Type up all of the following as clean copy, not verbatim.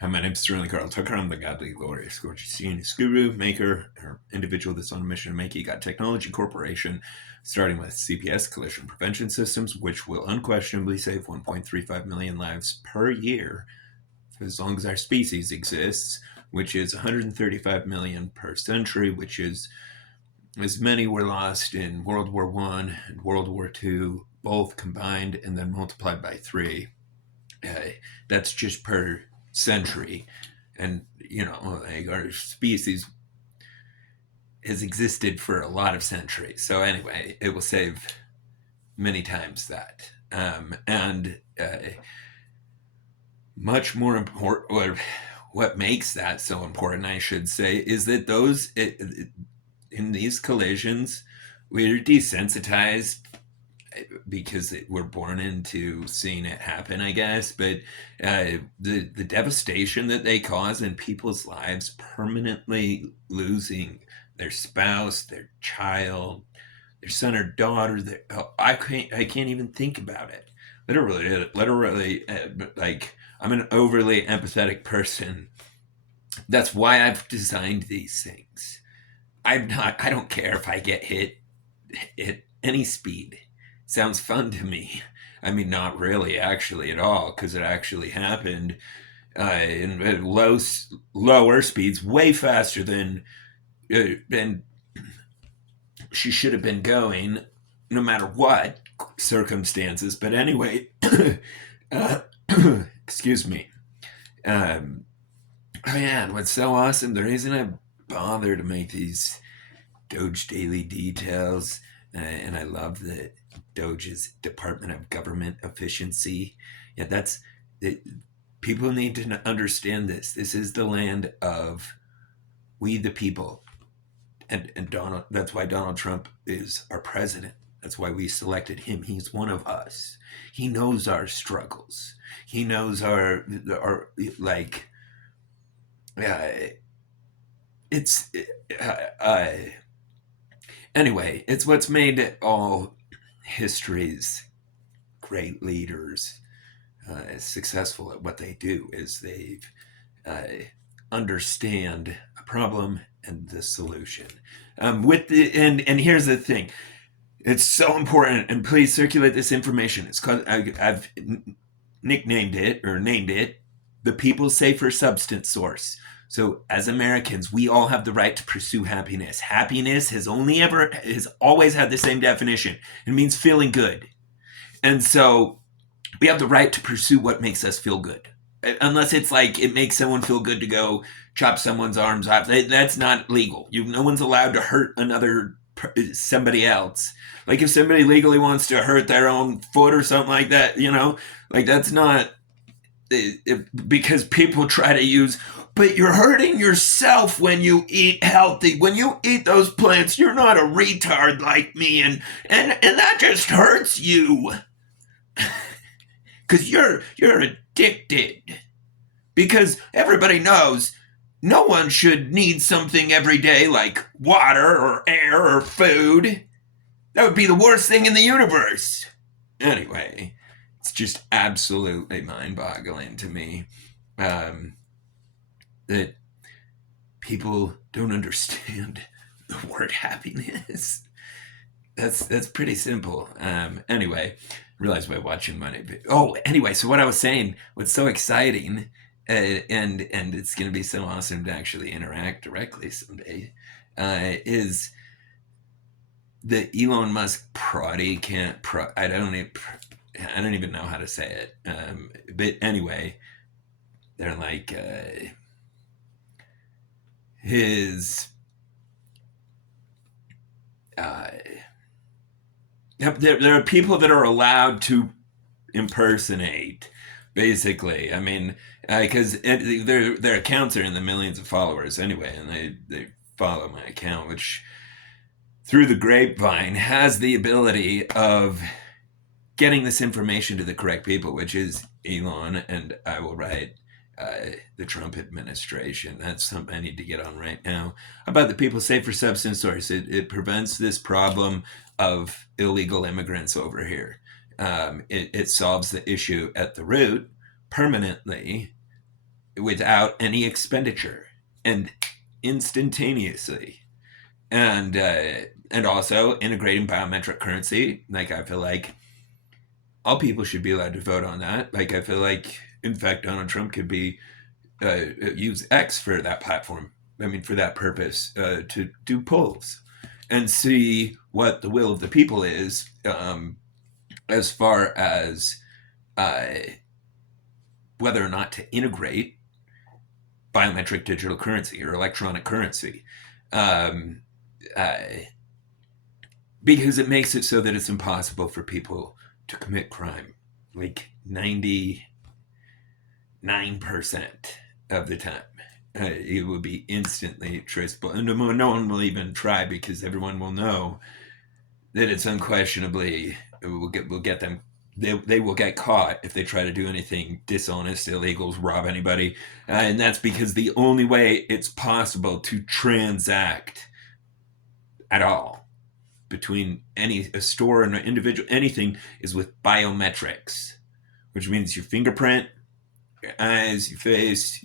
Hi, my name is Sterling Carl Tucker. I'm the godly, glorious, gorgeous genius guru, maker, or individual that's on a mission to make EGOT Technology Corporation, starting with CPS collision prevention systems, which will unquestionably save 1.35 million lives per year as long as our species exists, which is 135 million per century, which is as many were lost in World War One and World War Two, both combined, and then multiplied by three. Uh, that's just per century. And, like our species has existed for a lot of centuries. So, anyway, it will save many times that. And much more important, or what makes that so important, I should say, is that in these collisions, we're desensitized because we're born into seeing it happen, I guess. But the devastation that they cause in people's lives, permanently losing their spouse, their child, their son or daughter, I can't even think about it. Literally, like I'm an overly empathetic person. That's why I've designed these things. I don't care if I get hit at any speed. Sounds fun to me. I mean, not really, actually, at all, because it actually happened in lower speeds, way faster than she should have been going, no matter what circumstances. But anyway, uh, excuse me. Um, Man, what's so awesome? The reason I bother to make these Doge daily details, and I love the Doge's Department of Government Efficiency. Yeah, that's it. People need to understand this. This is the land of we the people, and Donald. That's why Donald Trump is our president. That's why we selected him. He's one of us. He knows our struggles. He knows our like. Uh, it's uh, anyway. It's what's made all history's great leaders successful at what they do is they uh, understand a problem and the solution. With the and here's the thing, it's so important, and please circulate this information. It's called I've nicknamed it or named it the people's safer substance source. So as Americans, we all have the right to pursue happiness. Happiness has always had the same definition. It means feeling good. And so we have the right to pursue what makes us feel good. Unless it's like it makes someone feel good to go chop someone's arms off. That's not legal. No one's allowed to hurt somebody else. Like if somebody legally wants to hurt their own foot or something like that, like that's not because people try to use, but you're hurting yourself when you eat healthy. When you eat those plants, you're not a retard like me, and that just hurts you because you're addicted. Because everybody knows no one should need something every day like water or air or food. That would be the worst thing in the universe. Anyway, it's just absolutely mind-boggling to me that people don't understand the word happiness. That's pretty simple. Anyway, realized by watching Money. Oh, anyway, so what I was saying, what's so exciting, and it's going to be so awesome to actually interact directly someday, is the Elon Musk Prodi can't. I don't even know how to say it. But anyway, they're like his. There are people that are allowed to impersonate, basically. I mean, because their accounts are in the millions of followers anyway, and they follow my account, which through the grapevine has the ability of getting this information to the correct people, which is Elon, and I will write the Trump administration. That's something I need to get on right now. About the people safer substance source, it prevents this problem of illegal immigrants over here. It solves the issue at the root permanently without any expenditure and instantaneously. And also integrating biometric currency. Like, I feel like all people should be allowed to vote on that. Like, I feel like, in fact, Donald Trump could be use X for that platform. I mean, for that purpose, to do polls and see what the will of the people is, as far as uh, whether or not to integrate biometric digital currency or electronic currency. Um, uh, because it makes it so that it's impossible for people to commit crime. Like 99% of the time. It will be instantly traceable. And no one will even try, because everyone will know that it's unquestionably, will get them. They will get caught if they try to do anything dishonest, illegals, rob anybody. And that's because the only way it's possible to transact at all between a store and an individual, anything, is with biometrics, which means your fingerprint, your eyes, your face,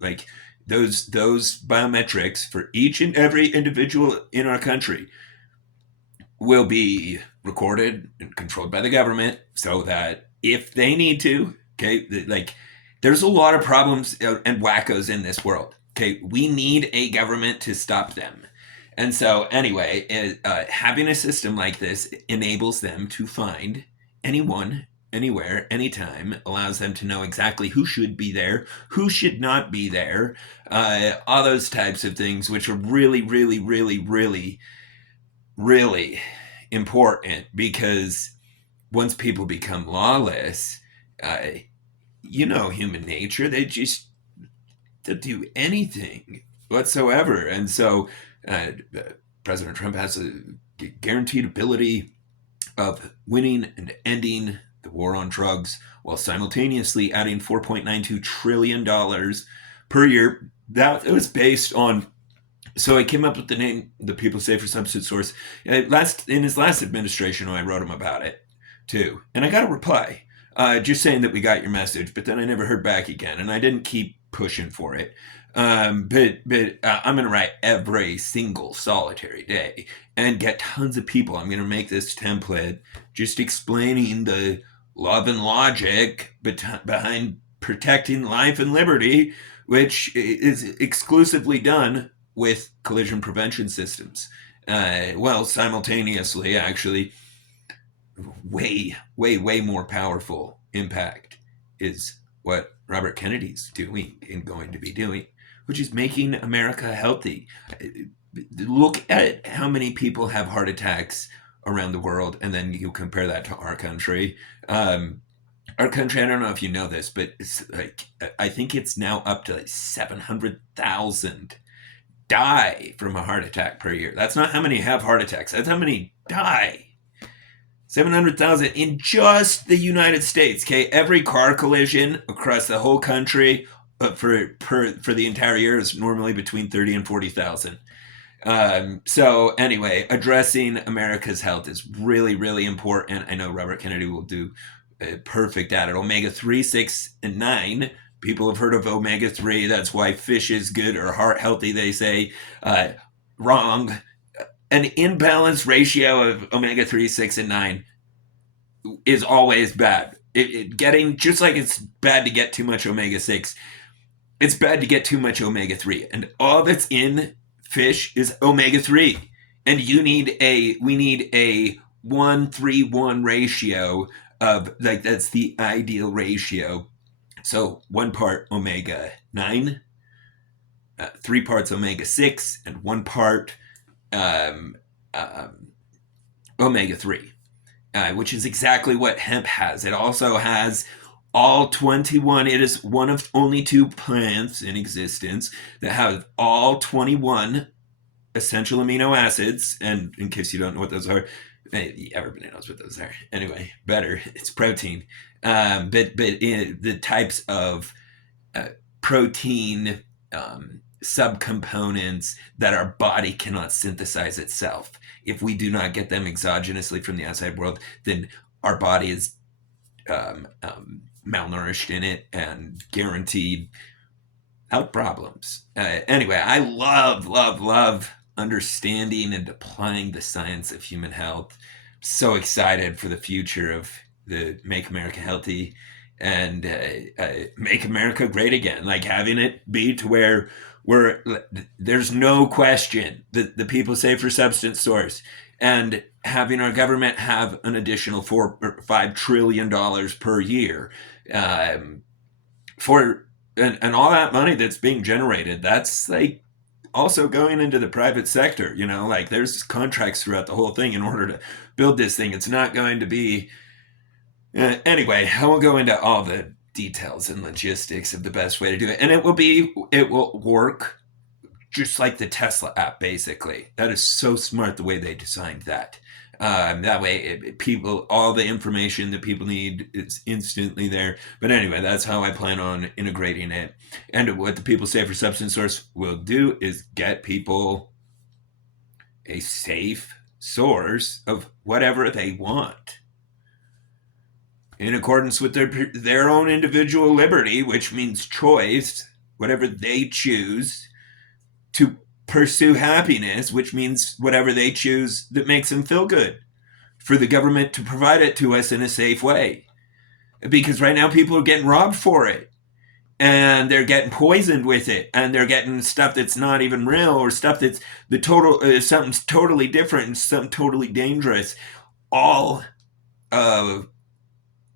like those biometrics for each and every individual in our country will be recorded and controlled by the government, so that if they need to, okay, like, there's a lot of problems and wackos in this world. Okay, we need a government to stop them. And so, anyway, having a system like this enables them to find anyone, anywhere, anytime, allows them to know exactly who should be there, who should not be there, all those types of things, which are really, really, really, really, really important, because once people become lawless, uh, human nature, they'll do anything whatsoever. And so, uh, President Trump has a guaranteed ability of winning and ending the war on drugs while simultaneously adding $4.92 trillion per year. That it was based on. So I came up with the name, the People Safer Substitute Source. In his last administration, I wrote him about it too, and I got a reply, just saying that we got your message, but then I never heard back again, and I didn't keep pushing for it. But I'm going to write every single solitary day and get tons of people. I'm going to make this template just explaining the love and logic behind protecting life and liberty, which is exclusively done with collision prevention systems. Well, simultaneously, actually, way, way, way more powerful impact is what Robert Kennedy's doing and going to be doing, which is making America healthy. Look at how many people have heart attacks around the world, and then you compare that to our country. Our country, I don't know if you know this, but it's like, I think it's now up to like 700,000 die from a heart attack per year. That's not how many have heart attacks. That's how many die. 700,000 in just the United States. Okay, every car collision across the whole country for the entire year is normally between 30 and 40,000. So anyway, addressing America's health is really, really important. I know Robert Kennedy will do perfect at it. Omega 3, 6, and 9. People have heard of omega 3. That's why fish is good or heart healthy, they say. Wrong. An imbalanced ratio of omega 3, 6, and 9 is always bad. Getting, just like it's bad to get too much omega 6, it's bad to get too much omega 3. And all that's in fish is omega 3. And we need a 1-3-1 ratio of, like, that's the ideal ratio. So 1 part omega 9, 3 parts omega 6, and 1 part omega 3, which is exactly what hemp has. It also has all 21. It is one of only 2 plants in existence that have all 21 essential amino acids. And in case you don't know what those are, everybody knows what those are. Anyway, better. It's protein. But in the types of protein subcomponents that our body cannot synthesize itself. If we do not get them exogenously from the outside world, then our body is malnourished in it and guaranteed out problems. Anyway, I love understanding and applying the science of human health. So excited for the future of the Make America Healthy and Make America Great Again. Like having it be to where we're there's no question that the people safer substance source, and having our government have an additional $4 or $5 trillion per year for and all that money that's being generated, that's like also going into the private sector. Like there's contracts throughout the whole thing in order to build this thing. It's not going to be anyway. I won't go into all the details and logistics of the best way to do it, and it will work just like the Tesla app. Basically, that is so smart the way they designed that. That way, people, all the information that people need is instantly there. But anyway, that's how I plan on integrating it. And what the People Safer Substance Source will do is get people a safe source of whatever they want, in accordance with their own individual liberty, which means choice, whatever they choose to pursue happiness, which means whatever they choose that makes them feel good, for the government to provide it to us in a safe way. Because right now people are getting robbed for it, and they're getting poisoned with it, and they're getting stuff that's not even real, or stuff that's the total something's totally different and something totally dangerous. All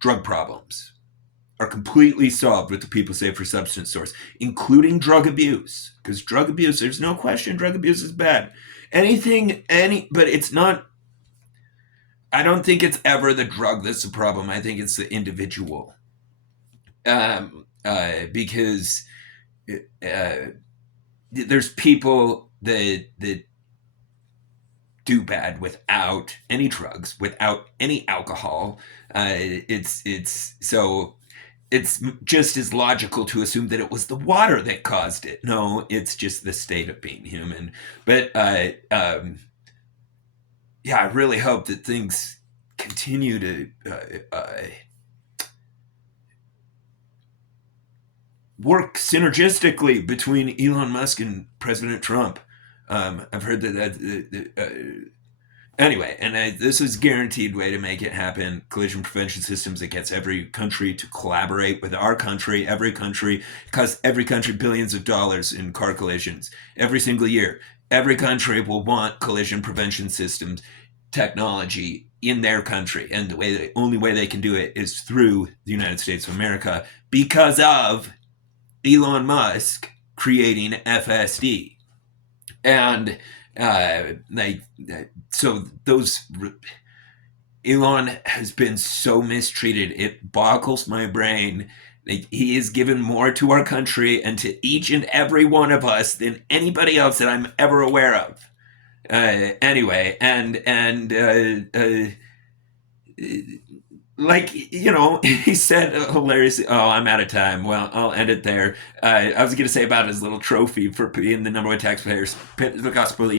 drug problems are completely solved with the People Safer Substance Source, including drug abuse. Because drug abuse, there's no question drug abuse is bad. But it's not, I don't think it's ever the drug that's the problem. I think it's the individual. Because there's people that do bad without any drugs, without any alcohol. It's just as logical to assume that it was the water that caused it. No, it's just the state of being human. But yeah, I really hope that things continue to work synergistically between Elon Musk and President Trump. I've heard that anyway, and this is a guaranteed way to make it happen. Collision prevention systems that gets every country to collaborate with our country. Every country, costs every country billions of dollars in car collisions every single year. Every country will want collision prevention systems technology in their country, and the only way they can do it is through the United States of America, because of Elon Musk creating FSD. And so those Elon has been so mistreated, it boggles my brain. Like, he has given more to our country and to each and every one of us than anybody else that I'm ever aware of. Anyway, like, he said hilariously, "Oh, I'm out of time." Well, I'll end it there. I was going to say about his little trophy for being the number one taxpayer, the gospel